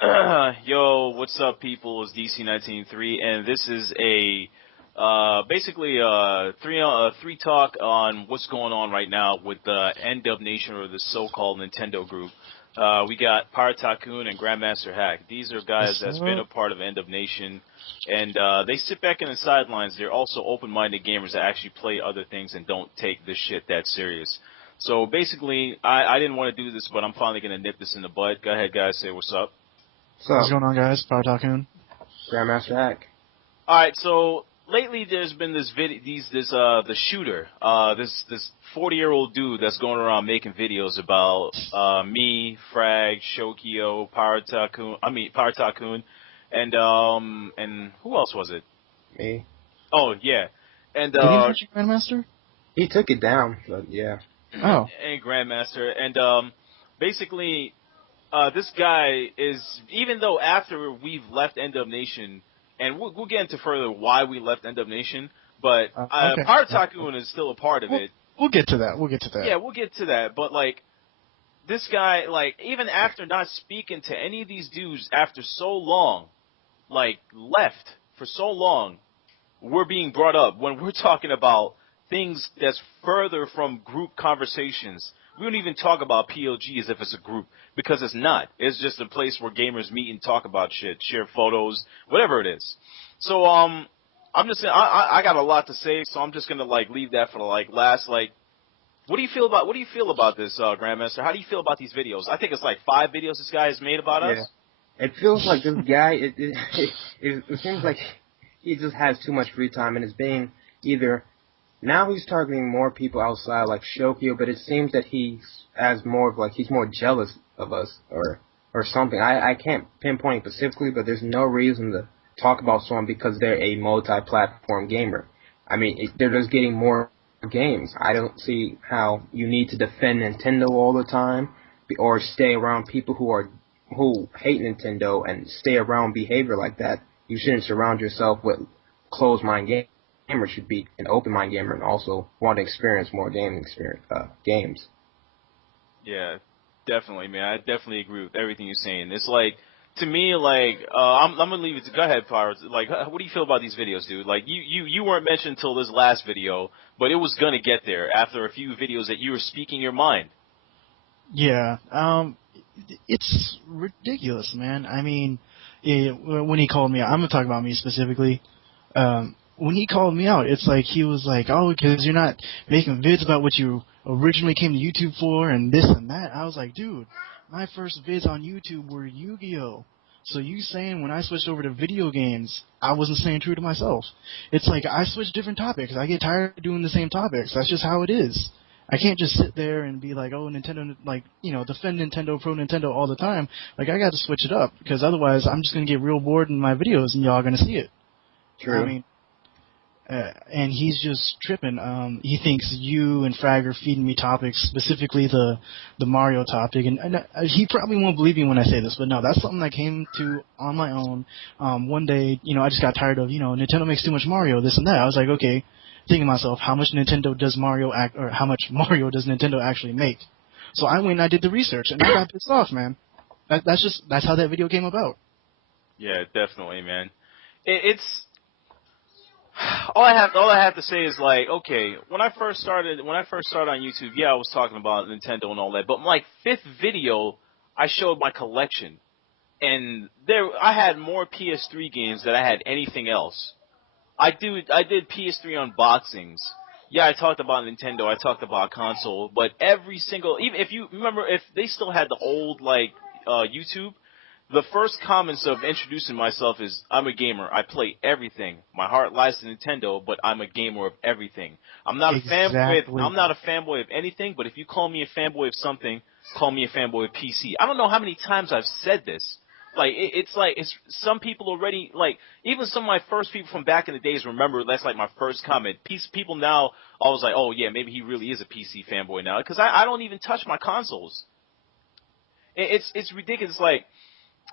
Yo, what's up, people? It's DC193, and this is a basically three talk on what's going on right now with the End of Nation, or the so-called Nintendo group. We got Pirate Tycoon and Grandmasterhack. These are guys What's that's been a up? part of End of Nation, and they sit back in the sidelines. They're also open-minded gamers that actually play other things and don't take this shit that serious. So basically, I didn't want to do this, but I'm finally gonna nip this in the bud. Go ahead, guys, say what's up. What's So, going on, guys? Power Tycoon. Grandmasterhack. All right, so lately there's been this the shooter, this 40-year-old dude that's going around making videos about me, Frag, Shokio, Power Tycoon, and who else was it? Me. Oh yeah, and Did he mention Grandmaster? He took it down, but yeah. Oh. and Grandmaster, and basically this guy is, even though after we've left End of Nation, and we'll get into further why we left End of Nation, but Okay. Power Tycoon is still a part of it. We'll get to that. We'll get to that. Yeah, we'll get to that. But like, this guy, like, even after not speaking to any of these dudes after so long, like, left for so long, we're being brought up when we're talking about things that's further from group conversations. We don't even talk about PLG as if it's a group, because it's not. It's just a place where gamers meet and talk about shit, share photos, whatever it is. So I'm just I got a lot to say, so I'm just gonna like leave that for like last. Like, what do you feel about this, Grandmaster? How do you feel about these videos? I think it's like 5 videos this guy has made about us. Yeah. It feels like this guy, it seems like he just has too much free time and is being either, now he's targeting more people outside like Shokio, but it seems that he's more jealous of us or something. I can't pinpoint specifically, but there's no reason to talk about someone because they're a multi-platform gamer. I mean, they're just getting more games. I don't see how you need to defend Nintendo all the time or stay around people who hate Nintendo and stay around behavior like that. You shouldn't surround yourself with closed-mind gamers. Should be an open-mind gamer and also want to experience more games. Yeah, definitely, man. I definitely agree with everything you're saying. It's like, to me, like, I'm gonna leave it to, go ahead, Pirates. Like, what do you feel about these videos, dude? Like, you weren't mentioned until this last video, but it was gonna get there after a few videos that you were speaking your mind. Yeah. It's ridiculous, man. I mean, when he called me out, I'm gonna talk about me specifically. When he called me out, it's like he was like, "Oh, because you're not making vids about what you originally came to YouTube for, and this and that." I was like, "Dude, my first vids on YouTube were Yu-Gi-Oh! So you saying when I switched over to video games, I wasn't staying true to myself? It's like I switch different topics. I get tired of doing the same topics. That's just how it is. I can't just sit there and be like, oh, Nintendo, like, defend Nintendo, pro Nintendo all the time. Like, I got to switch it up, because otherwise I'm just going to get real bored in my videos, and y'all are going to see it." True. I mean, and he's just tripping. He thinks you and Frag are feeding me topics, specifically the Mario topic, and he probably won't believe me when I say this, but no, that's something I came to on my own. One day, I just got tired of, Nintendo makes too much Mario, this and that. I was like, okay, thinking to myself, how much how much Mario does Nintendo actually make? So I went and I did the research, and I got pissed off, man. That's how that video came about. Yeah, definitely, man. It's all I have to say is, like, okay, when I first started on YouTube, yeah, I was talking about Nintendo and all that, but my 5th video, I showed my collection, and I had more PS3 games than I had anything else. I did PS3 unboxings. Yeah, I talked about Nintendo, I talked about console, but every single, even if you remember, if they still had the old, like, YouTube, the first comments of introducing myself is, I'm a gamer, I play everything. My heart lies to Nintendo, but I'm a gamer of everything. I'm not Exactly. I'm not a fanboy of anything, but if you call me a fanboy of something, call me a fanboy of PC. I don't know how many times I've said this. Like, it's some people already, like, even some of my first people from back in the days remember that's like my first comment. People now always like, oh yeah, maybe he really is a PC fanboy now, because I don't even touch my consoles. It's ridiculous. Like,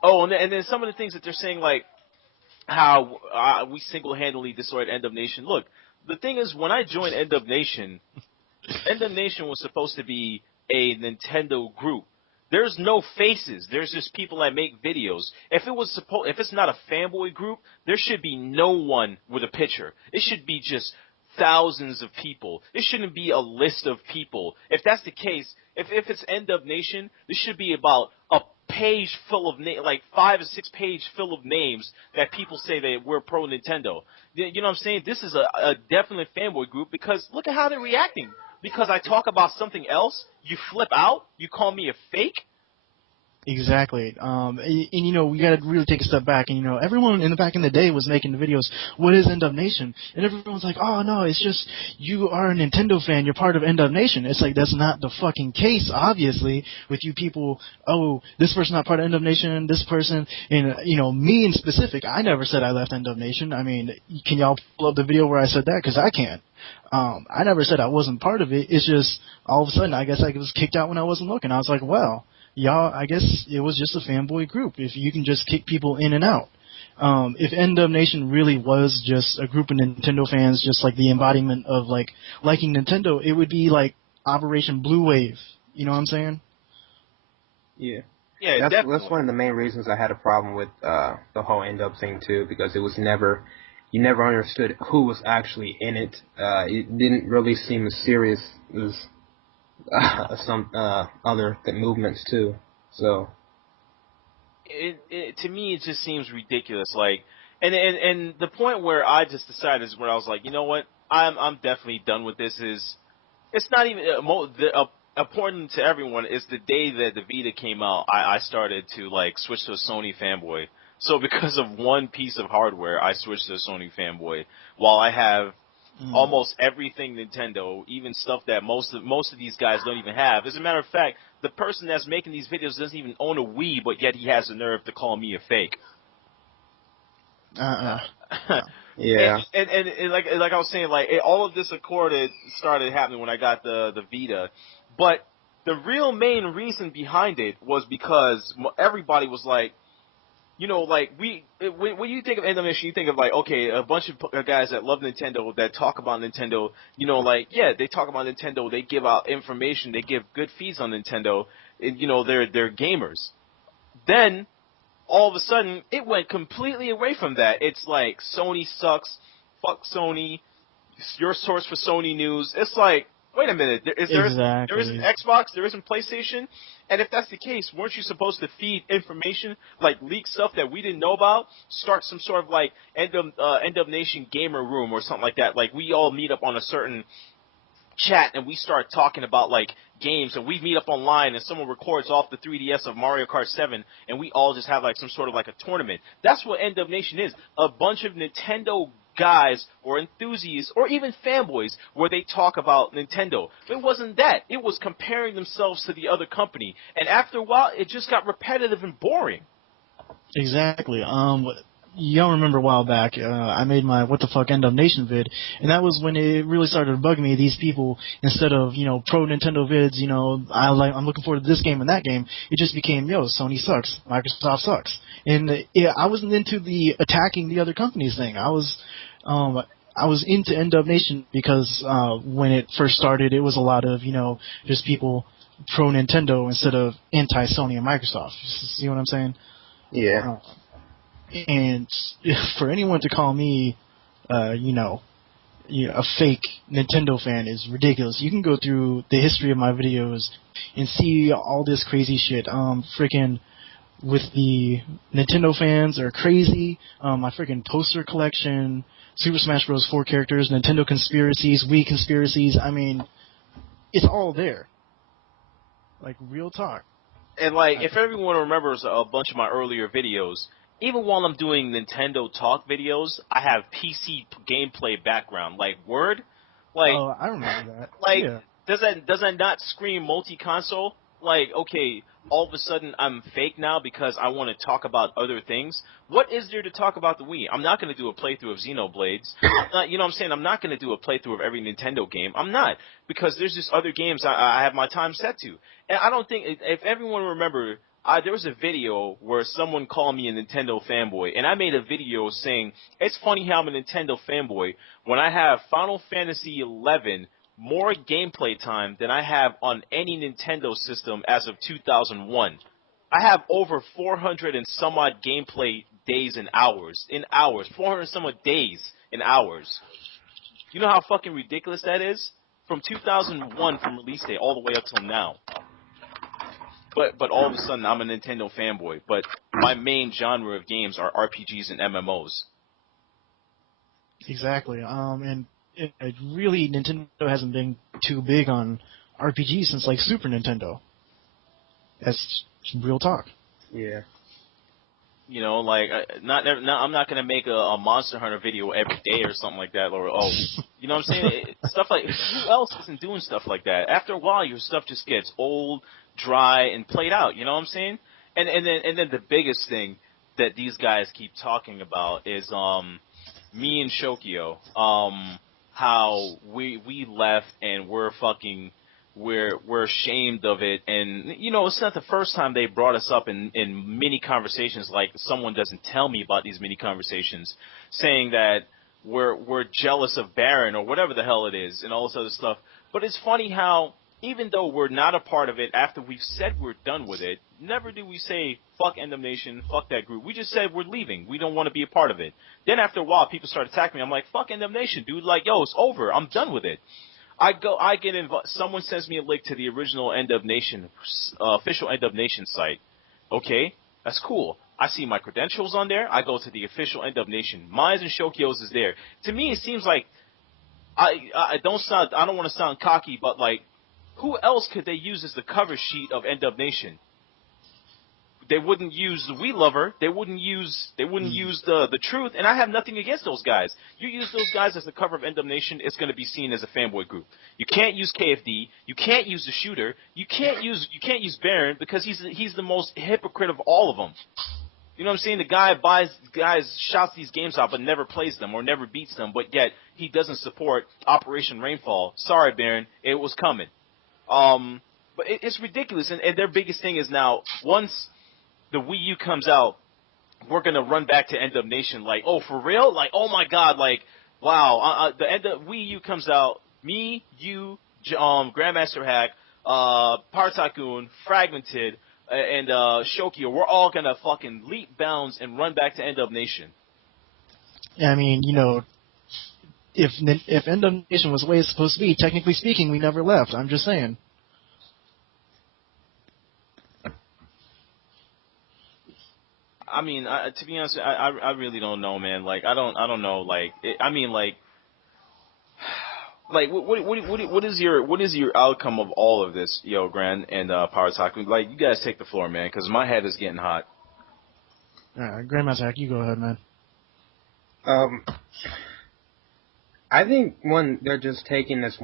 oh, and then some of the things that they're saying, like how we single-handedly destroyed End of Nation. Look, the thing is, when I joined End of Nation was supposed to be a Nintendo group. There's no faces. There's just people that make videos. If it's not a fanboy group, there should be no one with a picture. It should be just thousands of people. It shouldn't be a list of people. If that's the case, if it's End Up Nation, this should be about a page full of like 5 or 6 page full of names that people say that we're pro Nintendo. You know what I'm saying? This is a definite fanboy group because look at how they're reacting. Because I talk about something else, you flip out, you call me a fake. Exactly. And you know, we gotta really take a step back. And you know, everyone back in the day was making the videos, what is End Up Nation? And everyone's like, oh no, it's just, you are a Nintendo fan, you're part of End Up Nation. It's like, that's not the fucking case, obviously, with you people, oh, this person's not part of End Up Nation, this person, and, you know, me in specific, I never said I left End Up Nation. I mean, can y'all pull up the video where I said that? Because I can't. I never said I wasn't part of it. It's just, all of a sudden, I guess I was kicked out when I wasn't looking. I was like, well, y'all, I guess it was just a fanboy group. If you can just kick people in and out. If End Up Nation really was just a group of Nintendo fans, just like the embodiment of like liking Nintendo, it would be like Operation Blue Wave. You know what I'm saying? Yeah. Yeah, that's one of the main reasons I had a problem with the whole End Up thing too, because it was never, you never understood who was actually in it. It didn't really seem as serious as some other movements too. So to me it just seems ridiculous. Like, and the point where I just decided is where I was like, you know what, I'm definitely done with this. Is it's not even important to everyone. Is the day that the Vita came out, I started to like switch to a Sony fanboy. So because of one piece of hardware, I switched to a Sony fanboy. While I have almost everything Nintendo, even stuff that most of these guys don't even have. As a matter of fact, the person that's making these videos doesn't even own a Wii, but yet he has the nerve to call me a fake. Yeah. And like I was saying, like all of this started happening when I got the Vita, but the real main reason behind it was because everybody was like, you know, like when you think of End Up Nation, you think of like, okay, a bunch of guys that love Nintendo, that talk about Nintendo, you know, like, yeah, they talk about Nintendo, they give out information, they give good feeds on Nintendo, and, you know, they're gamers. Then, all of a sudden, it went completely away from that. It's like, Sony sucks, fuck Sony, your source for Sony news. It's like, wait a minute, there isn't Xbox, there isn't PlayStation, and if that's the case, weren't you supposed to feed information, like leak stuff that we didn't know about, start some sort of like End Up Nation gamer room or something like that, like we all meet up on a certain chat and we start talking about like games, and we meet up online and someone records off the 3DS of Mario Kart 7 and we all just have like some sort of like a tournament. That's what End Up Nation is, a bunch of Nintendo guys or enthusiasts or even fanboys where they talk about Nintendo. It wasn't that. It was comparing themselves to the other company. And after a while, it just got repetitive and boring. Exactly. Y'all remember a while back, I made my What the Fuck End Up Nation vid, and that was when it really started to bug me. These people, instead of, you know, pro Nintendo vids, you know, I'm looking forward to this game and that game, it just became, yo, Sony sucks, Microsoft sucks. And yeah, I wasn't into the attacking the other companies thing. I was into End Up Nation because when it first started, it was a lot of, you know, just people pro Nintendo instead of anti Sony and Microsoft. See what I'm saying? Yeah. And for anyone to call me, you know, a fake Nintendo fan is ridiculous. You can go through the history of my videos and see all this crazy shit. Freaking with the Nintendo fans are crazy. My freaking poster collection, Super Smash Bros. 4 characters, Nintendo conspiracies, Wii conspiracies. I mean, it's all there. Like, real talk. And like, if everyone remembers a bunch of my earlier videos, even while I'm doing Nintendo talk videos, I have PC gameplay background. Like, Word? Like, oh, I remember that. Like, yeah. does that not scream multi-console? Like, okay, all of a sudden I'm fake now because I want to talk about other things. What is there to talk about the Wii? I'm not going to do a playthrough of Xenoblades. I'm not, you know what I'm saying? I'm not going to do a playthrough of every Nintendo game. I'm not. Because there's just other games I have my time set to. And I don't think, if everyone remember, there was a video where someone called me a Nintendo fanboy, and I made a video saying, it's funny how I'm a Nintendo fanboy when I have Final Fantasy XI more gameplay time than I have on any Nintendo system as of 2001. I have over 400 and some odd gameplay days and hours. 400 and some odd days and hours. You know how fucking ridiculous that is? From 2001, from release date, all the way up till now. But all of a sudden, I'm a Nintendo fanboy. But my main genre of games are RPGs and MMOs. Exactly. And it really, Nintendo hasn't been too big on RPGs since like Super Nintendo. That's real talk. Yeah. You know, like I'm not gonna make a Monster Hunter video every day or something like that, or you know what I'm saying? Stuff like, who else isn't doing stuff like that? After a while, your stuff just gets old, dry, and played out. You know what I'm saying? And then the biggest thing that these guys keep talking about is me and Shokio, how we left and we're ashamed of it, and you know, it's not the first time they brought us up in mini conversations. Like, someone doesn't tell me about these mini conversations, saying that we're jealous of Baron or whatever the hell it is, and all this other stuff. But it's funny how, even though we're not a part of it, after we've said we're done with it, never do we say fuck End of Nation, fuck that group. We just said we're leaving. We don't want to be a part of it. Then after a while, people start attacking me. I'm like, fuck End of Nation, dude. Like, yo, it's over. I'm done with it. I get involved. Someone sends me a link to the original End of Nation, official End of Nation site. Okay, that's cool. I see my credentials on there. I go to the official End of Nation. Mine and Shokio's is there. To me, it seems like I don't want to sound cocky, but like, who else could they use as the cover sheet of End of Nation? They wouldn't use the We Lover. They wouldn't use the Truth. And I have nothing against those guys. You use those guys as the cover of End of Nation, it's going to be seen as a fanboy group. You can't use KFD. You can't use the Shooter. You can't use Baron, because he's the most hypocrite of all of them. You know what I'm saying? The guy shouts these games out but never plays them or never beats them, but yet he doesn't support Operation Rainfall. Sorry, Baron, it was coming. But it's ridiculous. And their biggest thing is, now, once the Wii U comes out, we're gonna run back to End of Nation. Like, oh, for real? Like, oh my God! Like, wow! The end of Wii U comes out. Me, you, Grandmasterhack, Power Tycoon, Fragmented, and Shokio. We're all gonna fucking leap bounds and run back to End of Nation. Yeah, I mean, you know, if End of Nation was the way it's supposed to be, technically speaking, we never left. I'm just saying. I mean, to be honest, I really don't know, man. Like, I don't know. Like, I mean, like what is your outcome of all of this, yo, Grand and Power Tycoon? Like, you guys take the floor, man, because my head is getting hot. Grandmasterhack, you go ahead, man. I think they're just taking this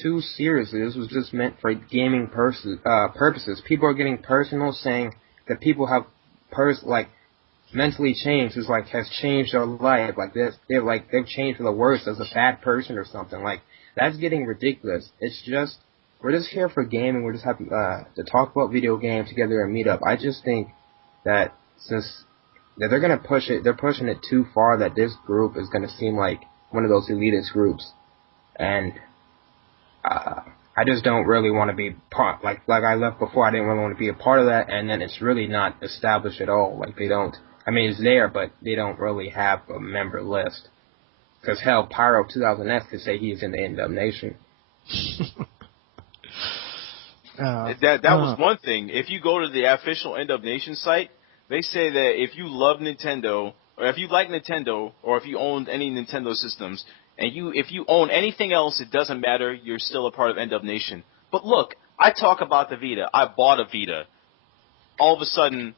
too seriously. This was just meant for gaming purposes. People are getting personal, saying that people have mentally changed, has changed their life, like this. They've changed for the worse as a bad person or something. Like, that's getting ridiculous. It's just, we're just here for gaming. We're just happy to talk about video games together and meet up. I just think that that they're gonna push it, they're pushing it too far. That this group is gonna seem like one of those elitist groups, and I just don't really want to be part, like I left before, I didn't really want to be a part of that, and then it's really not established at all. Like, they don't, I mean, it's there, but they don't really have a member list. Because, hell, Pyro 2000X could say he's in the End of Nation. That was one thing. If you go to the official End of Nation site, they say that if you love Nintendo, or if you like Nintendo, or if you owned any Nintendo systems, and if you own anything else, it doesn't matter. You're still a part of End of Nation. But look, I talk about the Vita. I bought a Vita. All of a sudden,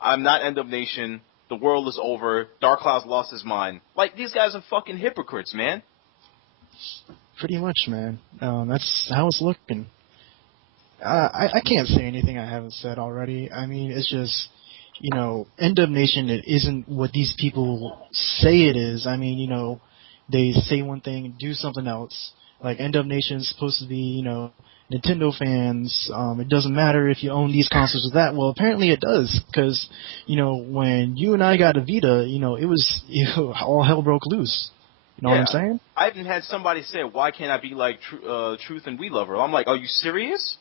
I'm not End of Nation. The world is over. DarkCloud's lost his mind. Like, these guys are fucking hypocrites, man. Pretty much, man. That's how it's looking. I can't say anything I haven't said already. I mean, it's just, you know, End of Nation, it isn't what these people say it is. I mean, you know, they say one thing and do something else. Like, End of Nation is supposed to be, you know, Nintendo fans. It doesn't matter if you own these consoles or that. Well, apparently it does, because, you know, when you and I got a Vita, you know, it was all hell broke loose. You know what I'm saying? I even had somebody say, "Why can't I be like Truth and We Lover?" I'm like, "Are you serious?"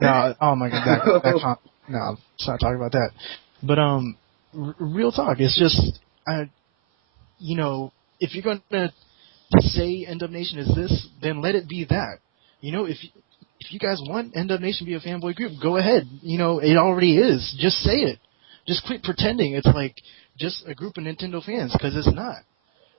No, oh my god, no, let's not talk about that. But real talk, it's just, you know, if you're gonna say End of Nation is this, then let it be that. You know, if you guys want End of Nation to be a fanboy group, go ahead. You know, it already is. Just say it. Just quit pretending it's like just a group of Nintendo fans, because it's not.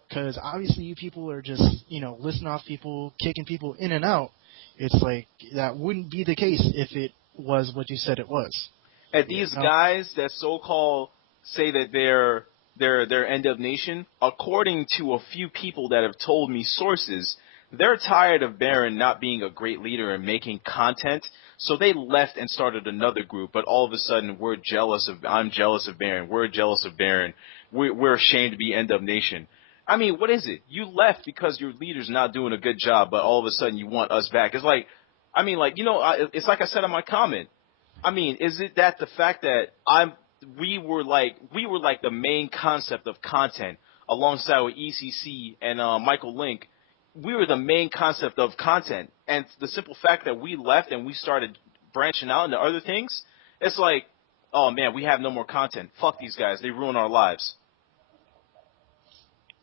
Because obviously you people are just, you know, listing off people, kicking people in and out. It's like, that wouldn't be the case if it was what you said it was. And these guys that so-called say that they're End of Nation, according to a few people that have told me sources, they're tired of Baron not being a great leader and making content, so they left and started another group. But all of a sudden, I'm jealous of Baron. We're jealous of Baron. We're ashamed to be End of Nation. I mean, what is it? You left because your leader's not doing a good job, but all of a sudden you want us back. It's like, I mean, like, you know, it's like I said in my comment. I mean, is it that the fact that we were like the main concept of content alongside with ECC and Michael Link? We were the main concept of content, and the simple fact that we left and we started branching out into other things, it's like, oh man, we have no more content. Fuck these guys. They ruin our lives.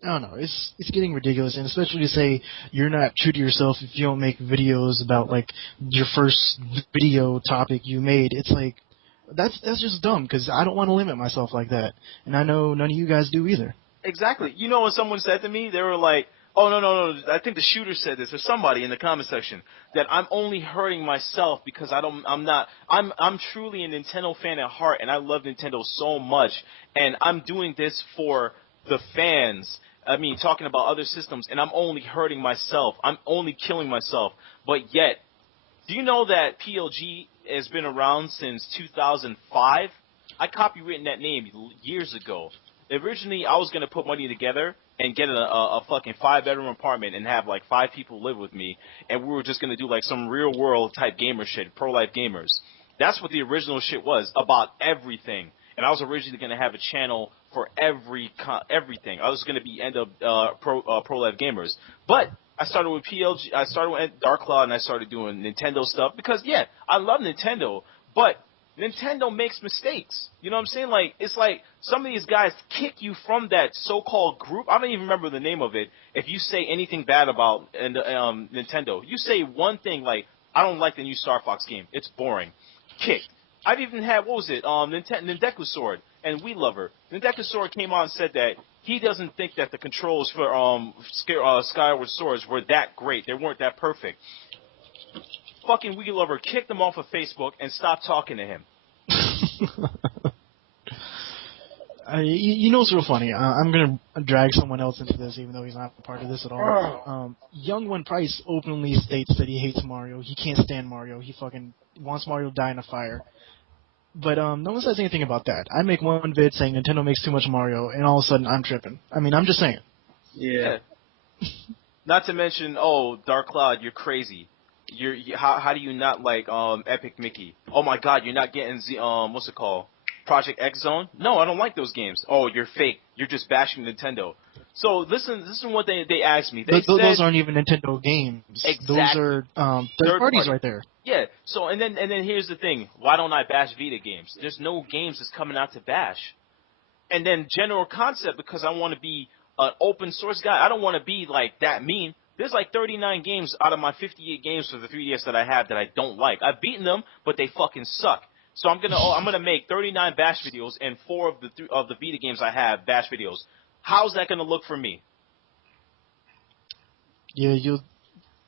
I don't know. It's getting ridiculous, and especially to say you're not true to yourself if you don't make videos about like your first video topic you made. It's like that's just dumb, because I don't want to limit myself like that, and I know none of you guys do either. Exactly. You know what someone said to me? They were like, "Oh no! I think the shooter said this, or somebody in the comment section, that I'm only hurting myself because I'm truly a Nintendo fan at heart, and I love Nintendo so much, and I'm doing this for the fans." I mean, talking about other systems, and I'm only hurting myself. I'm only killing myself. But yet, do you know that PLG has been around since 2005? I copywritten that name years ago. Originally, I was going to put money together and get a fucking 5-bedroom apartment and have like 5 people live with me, and we were just going to do like some real world type gamer shit, pro life gamers. That's what the original shit was, about everything. And I was originally going to have a channel for everything. I was going to be pro life gamers. But I started with PLG, I started with DarkCloud, and I started doing Nintendo stuff because, yeah, I love Nintendo, but Nintendo makes mistakes. You know what I'm saying? Like, it's like some of these guys kick you from that so-called group. I don't even remember the name of it. If you say anything bad about Nintendo, you say one thing like, I don't like the new Star Fox game. It's boring. Kicked. I've even had, what was it, Nindeku Sword and We Lover. Nindeku Sword came out and said that he doesn't think that the controls for Skyward Swords were that great. They weren't that perfect. Fucking We Lover kicked him off of Facebook and stopped talking to him. You know what's real funny? I'm going to drag someone else into this, even though he's not a part of this at all. Young One Price openly states that he hates Mario. He can't stand Mario. He fucking wants Mario to die in a fire. But no one says anything about that. I make one vid saying Nintendo makes too much Mario, and all of a sudden I'm tripping. I mean, I'm just saying. Yeah. Not to mention, DarkCloud, you're crazy. How do you not like Epic Mickey? Oh my God, you're not getting what's it called? Project X Zone? No, I don't like those games. Oh, you're fake. You're just bashing Nintendo. So listen what they asked me. They said, those aren't even Nintendo games. Exactly. Those are third parties right there. Yeah. So and then here's the thing. Why don't I bash Vita games? There's no games that's coming out to bash. And then general concept, because I want to be an open source guy. I don't want to be like that mean. There's like 39 games out of my 58 games for the 3DS that I have that I don't like. I've beaten them, but they fucking suck. So I'm gonna make 39 bash videos and 4 of the Vita games I have bash videos. How's that gonna look for me? Yeah, you'll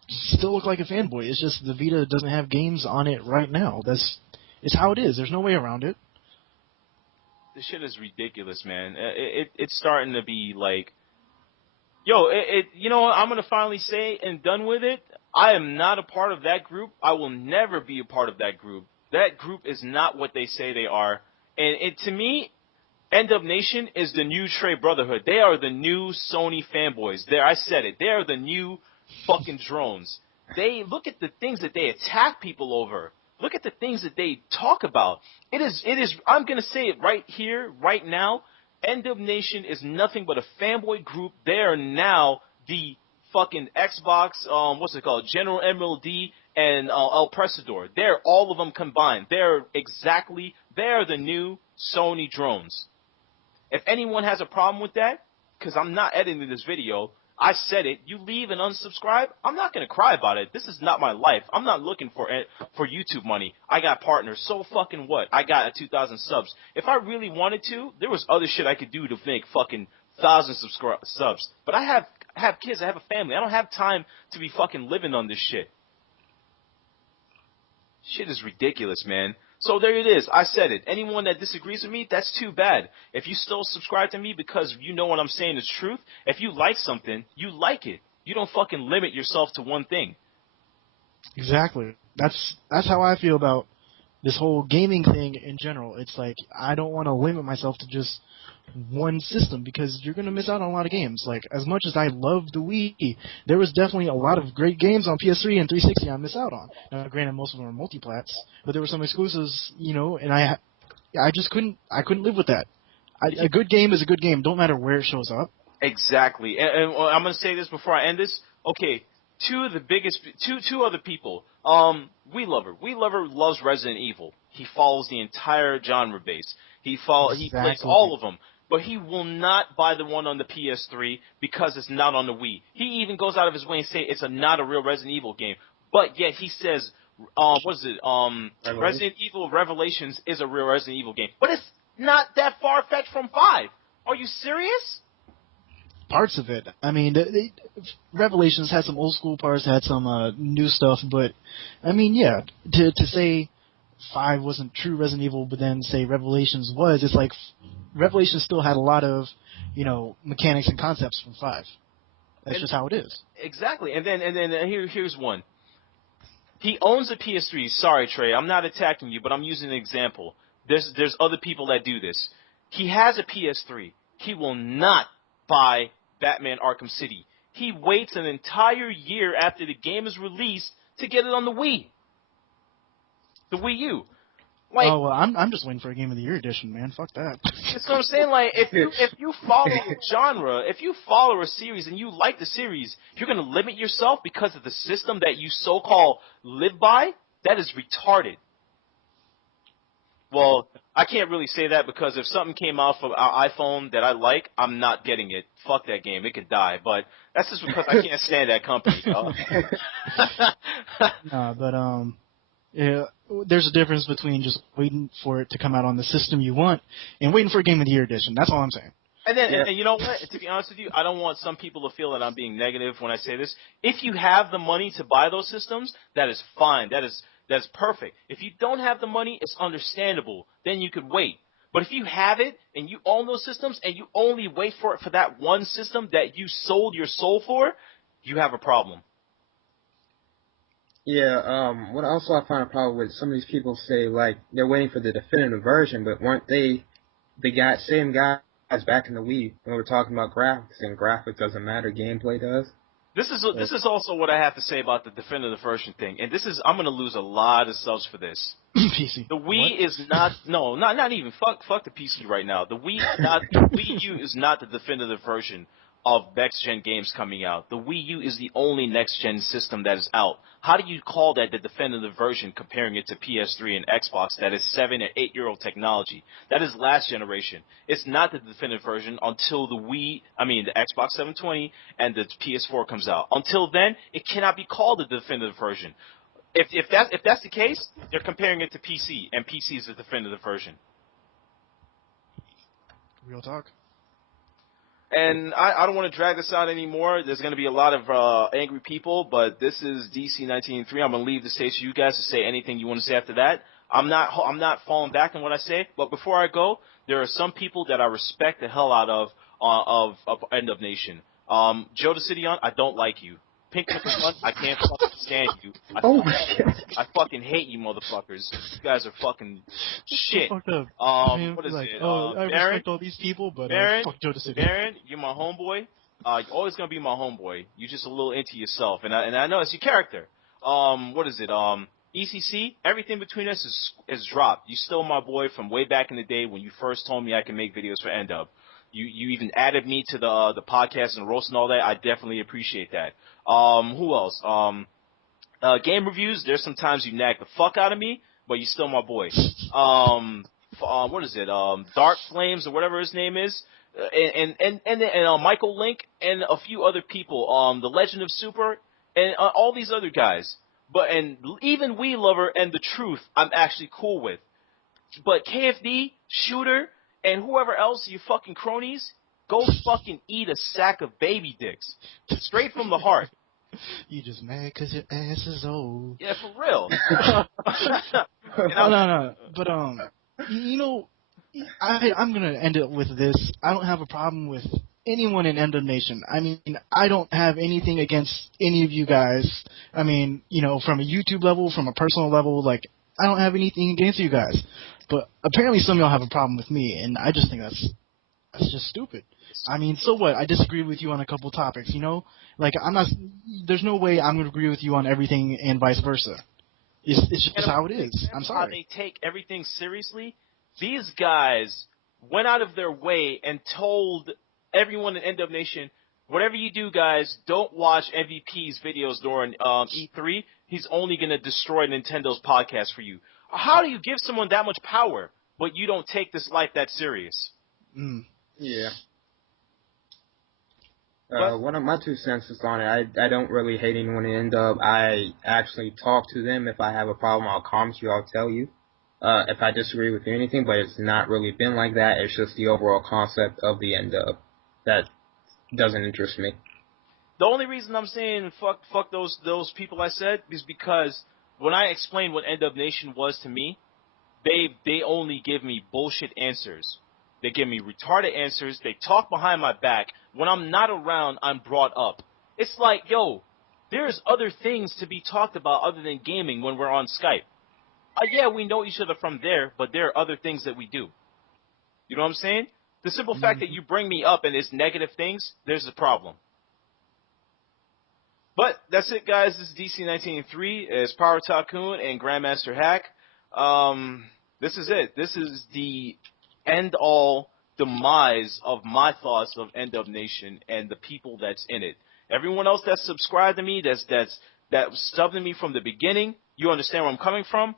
still look like a fanboy. It's just the Vita doesn't have games on it right now. It's how it is. There's no way around it. This shit is ridiculous, man. It's starting to be like, yo, you know what? I'm gonna finally say and done with it. I am not a part of that group. I will never be a part of that group. That group is not what they say they are. And to me, End of Nation is the new Trey Brotherhood. They are the new Sony fanboys. There, I said it. They are the new fucking drones. They look at the things that they attack people over. Look at the things that they talk about. It is. I'm gonna say it right here, right now. End of Nation is nothing but a fanboy group. They are now the fucking Xbox, what's it called, General Emerald D, and El Presador. They're all of them combined. They're the new Sony drones. If anyone has a problem with that, because I'm not editing this video, I said it, you leave and unsubscribe, I'm not going to cry about it. This is not my life. I'm not looking for YouTube money. I got partners. So fucking what? I got 2,000 subs. If I really wanted to, there was other shit I could do to make fucking 1,000 subs. But I have kids. I have a family. I don't have time to be fucking living on this shit. Shit is ridiculous, man. So there it is. I said it. Anyone that disagrees with me, that's too bad. If you still subscribe to me because you know what I'm saying is truth, if you like something, you like it. You don't fucking limit yourself to one thing. Exactly. That's how I feel about this whole gaming thing in general. It's like I don't want to limit myself to just one system because you're going to miss out on a lot of games. Like, as much as I love the Wii, there was definitely a lot of great games on PS3 and 360 I missed out on. Now, granted, most of them were multiplats, but there were some exclusives, and I just couldn't live with that. A good game is a good game, don't matter where it shows up. Exactly. And I'm going to say this before I end this. Okay, two other people. We Lover loves Resident Evil. He follows the entire genre base. He plays all of them. But he will not buy the one on the PS3 because it's not on the Wii. He even goes out of his way and say it's not a real Resident Evil game. But yet he says, Resident Evil Revelations is a real Resident Evil game. But it's not that far-fetched from 5. Are you serious? Parts of it. I mean, Revelations had some old school parts, had some new stuff, but, I mean, yeah, to say 5 wasn't true Resident Evil, but then say Revelations was, it's like Revelations still had a lot of, mechanics and concepts from 5. That's just how it is. Exactly. And then here's one. He owns a PS3. Sorry, Trey, I'm not attacking you, but I'm using an example. There's other people that do this. He has a PS3. He will not buy Batman Arkham City. He waits an entire year after the game is released to get it on the Wii. The Wii U. Like, oh, well, I'm just waiting for a Game of the Year edition, man. Fuck that. That's what I'm saying. Like, if you follow a genre, if you follow a series and you like the series, you're going to limit yourself because of the system that you so-called live by? That is retarded. Well, I can't really say that because if something came out for our iPhone that I like, I'm not getting it. Fuck that game. It could die. But that's just because I can't stand that company. Nah, but, yeah, there's a difference between just waiting for it to come out on the system you want and waiting for a Game of the Year edition. That's all I'm saying. And then, and you know what? To be honest with you, I don't want some people to feel that I'm being negative when I say this. If you have the money to buy those systems, that is fine. That's perfect. If you don't have the money, it's understandable. Then you could wait. But if you have it and you own those systems and you only wait for that one system that you sold your soul for, you have a problem. Yeah, what also I find a problem with, some of these people say, like, they're waiting for the definitive version, but weren't they the same guys back in the Wii when we were talking about graphics, and graphics doesn't matter, gameplay does? This is also what I have to say about the definitive version thing, and I'm going to lose a lot of subs for this. PC. The Wii is not even fuck the PC right now. The Wii U is not the definitive version of next-gen games coming out. The Wii U is the only next-gen system that is out. How do you call that the definitive version comparing it to PS3 and Xbox that is 7- and 8-year-old technology? That is last generation. It's not the definitive version until the Xbox 720 and the PS4 comes out. Until then, it cannot be called the definitive version. If that's the case, they're comparing it to PC, and PC is the definitive version. Real talk. And I don't want to drag this out anymore. There's going to be a lot of angry people, but this is DC 1903. I'm going to leave the stage to you guys to say anything you want to say after that. I'm not falling back on what I say, but before I go, there are some people that I respect the hell out of End of Nation. Joe Decidion, I don't like you. Pink One, I can't fucking stand you. I fucking hate you motherfuckers. You guys are fucking shit. Fucked up. What is like, it? I Baron, respect all these people, but fuck Joe Decidion. Baron, you're my homeboy. You're always gonna be my homeboy. You're just a little into yourself, and I know it's your character. What is it? ECC, everything between us is dropped. You still my boy from way back in the day when you first told me I can make videos for End Up. You even added me to the podcast and roast and all that. I definitely appreciate that. Who else? Game reviews. There's sometimes you nag the fuck out of me, but you still my boy. What is it? Dark Flames or whatever his name is. And Michael Link and a few other people. The Legend of Super and all these other guys. And even We Lover and The Truth, I'm actually cool with. But KFD, Shooter, and whoever else, you fucking cronies, go fucking eat a sack of baby dicks. Straight from the heart. You just mad because your ass is old. Yeah, for real. No. But, you know, I'm going to end it with this. I don't have a problem with anyone in End of Nation. I mean, I don't have anything against any of you guys. I mean, you know, from a YouTube level, from a personal level, like, I don't have anything against you guys. But apparently some of y'all have a problem with me, and I just think that's just stupid. I mean, so what? I disagree with you on a couple topics, you know? Like, there's no way I'm going to agree with you on everything and vice versa. It's just how it is. I'm sorry. How they take everything seriously. These guys went out of their way and told everyone in End of Nation, whatever you do, guys, don't watch MVP's videos during E3. He's only going to destroy Nintendo's podcast for you. How do you give someone that much power, but you don't take this life that serious? Yeah. One of my 2 cents is on it. I don't really hate anyone in End of. I actually talk to them. If I have a problem, I'll comment you. I'll tell you. If I disagree with you or anything, but it's not really been like that. It's just the overall concept of the End of that doesn't interest me. The only reason I'm saying fuck those people I said is because when I explained what End of Nation was to me, they only give me bullshit answers. They give me retarded answers. They talk behind my back. When I'm not around, I'm brought up. It's like, yo, there's other things to be talked about other than gaming when we're on Skype. Yeah, we know each other from there, but there are other things that we do. You know what I'm saying? The simple fact that you bring me up and it's negative things, there's a problem. But that's it, guys. This is DC1903. It's Power Tycoon and Grandmasterhack. This is it. This is the end-all demise of my thoughts of End of Nation and the people that's in it. Everyone else that's subscribed to me, that stubbed me from the beginning, you understand where I'm coming from?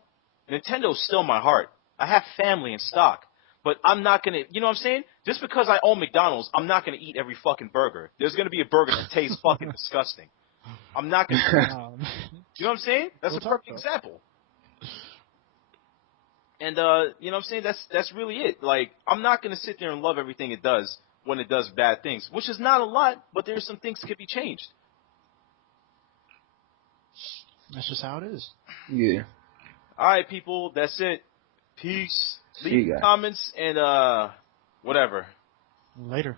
Nintendo's still my heart. I have family in stock. But I'm not going to, you know what I'm saying? Just because I own McDonald's, I'm not going to eat every fucking burger. There's going to be a burger that tastes fucking disgusting. I'm not going to. You know what I'm saying? That's a perfect example. And, you know what I'm saying? That's really it. Like, I'm not going to sit there and love everything it does when it does bad things, which is not a lot, but there's some things that could be changed. That's just how it is. Yeah. All right, people. That's it. Peace. See Leave you guys. comments and, whatever. Later.